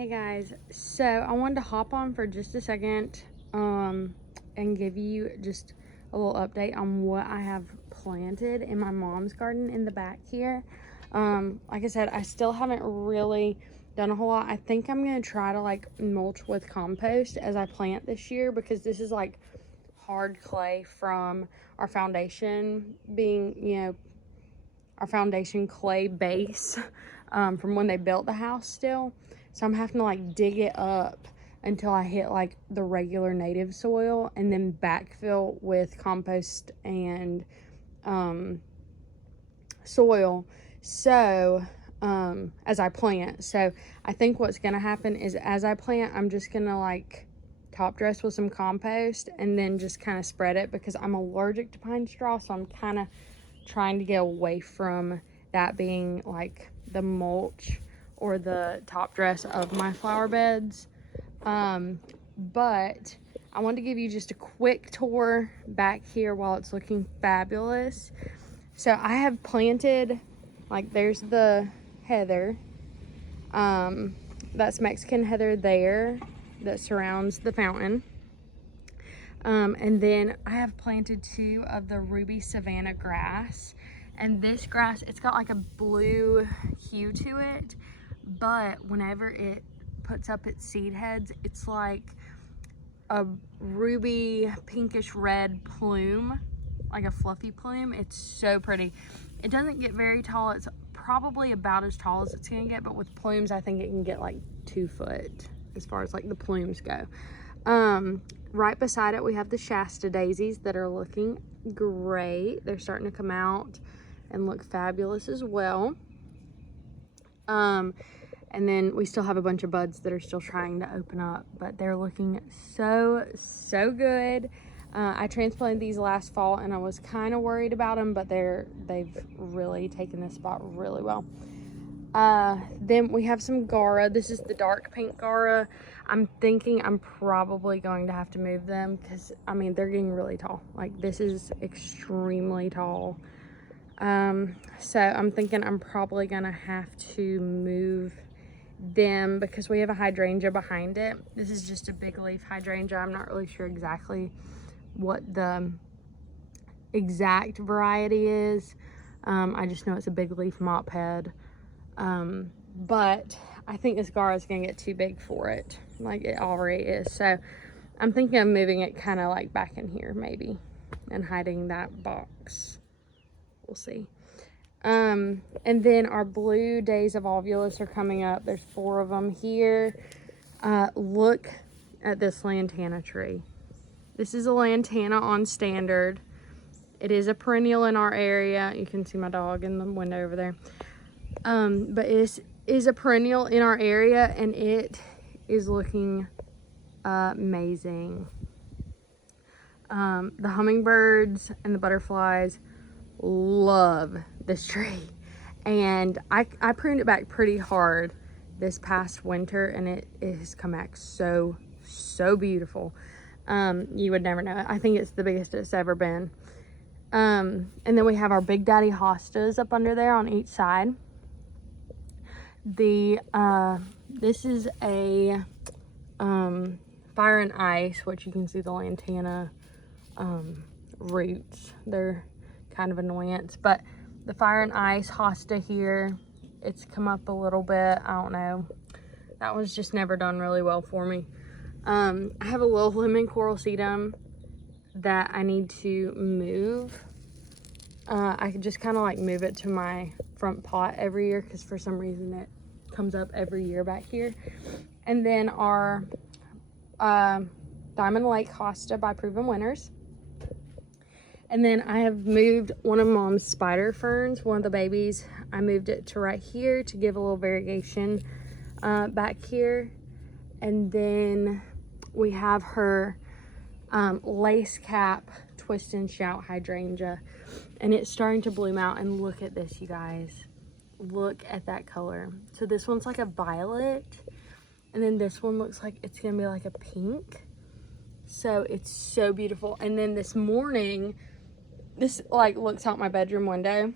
Hey guys, so I wanted to hop on for just a second and give you just a little update on what I have planted in my mom's garden in the back here. Like I said, I still haven't really done a whole lot. I think I'm gonna try to like mulch with compost as I plant this year, because this is like hard clay from our foundation being, our foundation clay base from when they built the house still. So I'm having to like dig it up until I hit like the regular native soil, and then backfill with compost and soil. So as I plant. So I think what's gonna happen is, as I plant, I'm just gonna like top dress with some compost and then just kind of spread it, because I'm allergic to pine straw. So I'm kind of trying to get away from that being like the mulch or the top dress of my flower beds. But I wanted to give you just a quick tour back here while it's looking fabulous. So I have planted, like, there's the heather, that's Mexican heather there that surrounds the fountain. And then I have planted 2 of the ruby Savannah grass. And this grass, it's got like a blue hue to it, but whenever it puts up its seed heads, it's like a ruby pinkish red plume, like a fluffy plume. It's so pretty. It doesn't get very tall. It's probably about as tall as it's gonna get, but with plumes, I think it can get like 2 foot as far as like the plumes go. Right beside it, we have the Shasta daisies that are looking great. They're starting to come out and look fabulous as well. And then we still have a bunch of buds that are still trying to open up, but they're looking so good. I transplanted these last fall and I was kind of worried about them, but they've really taken this spot really well. Then we have some Gaura. This is the dark pink Gaura. I'm thinking I'm probably going to have to move them, because I mean, they're getting really tall. Like, this is extremely tall. So I'm thinking I'm probably gonna have to move them, because we have a hydrangea behind it. This is just a big leaf hydrangea. I'm not really sure exactly what the exact variety is. I just know it's a big leaf mop head. But I think this Gaura is gonna get too big for it, like it already is. So I'm thinking of moving it kind of like back in here maybe, and hiding that box. We'll see. And then our blue days of Volvulus are coming up. There's 4 of them here. Look at this lantana tree. This is a lantana on standard. It is a perennial in our area. You can see my dog in the window over there. But it is a perennial in our area, and it is looking amazing. The hummingbirds and the butterflies love this tree, and I pruned it back pretty hard this past winter, and it has come back so beautiful. You would never know it. I think it's the biggest it's ever been. And then we have our Big Daddy hostas up under there on each side. This is a fire and ice, which you can see the lantana roots. They're kind of annoyance, but the fire and ice hosta here, it's come up a little bit. I don't know, that one's just never done really well for me. I have a little lemon coral sedum that I need to move. I could just kind of like move it to my front pot every year, because for some reason it comes up every year back here. And then our Diamond Lake hosta by Proven Winners. And then I have moved one of Mom's spider ferns, one of the babies. I moved it to right here to give a little variegation back here. And then we have her lace cap twist and shout hydrangea, and it's starting to bloom out. And look at this, you guys. Look at that color. So this one's like a violet, and then this one looks like it's gonna be like a pink. So it's so beautiful. And then this morning, this like looks out my bedroom window.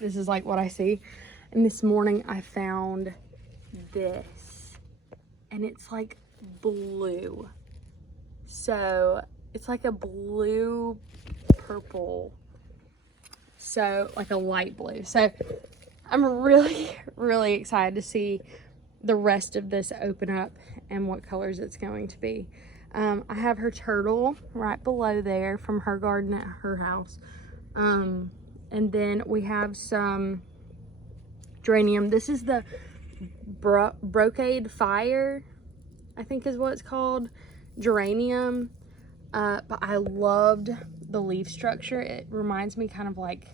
This is like what I see. And this morning I found this. and it's like blue. So it's like a blue purple, so like a light blue. So I'm really excited to see the rest of this open up and what colors it's going to be. I have her turtle right below there from her garden at her house. And then we have some geranium. This is the brocade fire, I think is what it's called, geranium. But I loved the leaf structure. It reminds me kind of like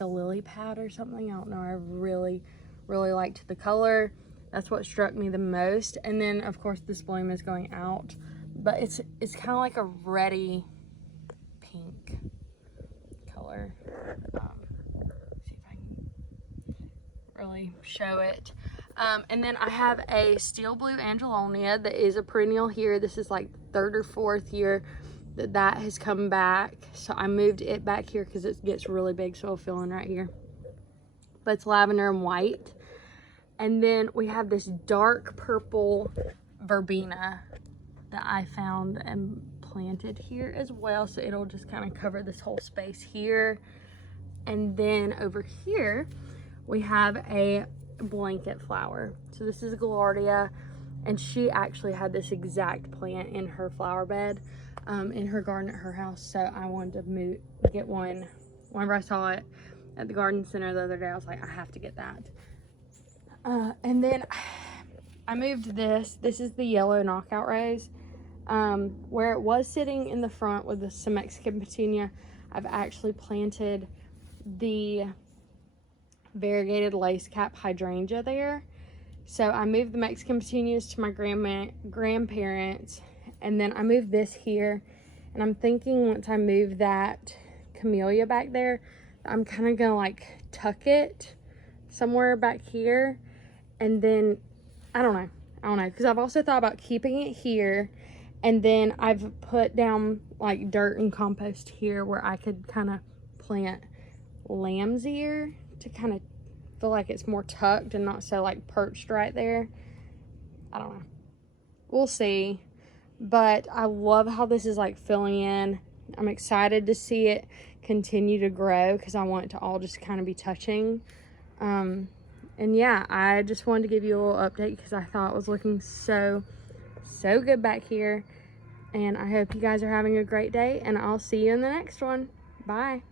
a lily pad or something. I don't know. I really liked the color. That's what struck me the most. And then of course this bloom is going out, but it's kind of like a reddy pink color. See if I can really show it. And then I have a steel blue Angelonia that is a perennial here. This is like 3rd or 4th year that has come back. So I moved it back here because it gets really big soil filling right here. But it's lavender and white. And then we have this dark purple verbena that I found and planted here as well. So it'll just kind of cover this whole space here. And then over here, we have a blanket flower. So this is Gaillardia, and she actually had this exact plant in her flower bed in her garden at her house. So I wanted to get one. Whenever I saw it at the garden center the other day, I was like, I have to get that. And then I moved this. This is the yellow knockout rose. Where it was sitting in the front with some Mexican petunia, I've actually planted the variegated lace cap hydrangea there. So I moved the Mexican petunias to my grandparents, and then I moved this here. And I'm thinking once I move that camellia back there, I'm kind of gonna like tuck it somewhere back here. And then I don't know, because I've also thought about keeping it here, and then I've put down like dirt and compost here where I could kind of plant lamb's ear to kind of feel like it's more tucked and not so like perched right there. I don't know, we'll see. But I love how this is like filling in. I'm excited to see it continue to grow because I want it to all just kind of be touching. And yeah, I just wanted to give you a little update because I thought it was looking so good back here. And I hope you guys are having a great day, and I'll see you in the next one. Bye.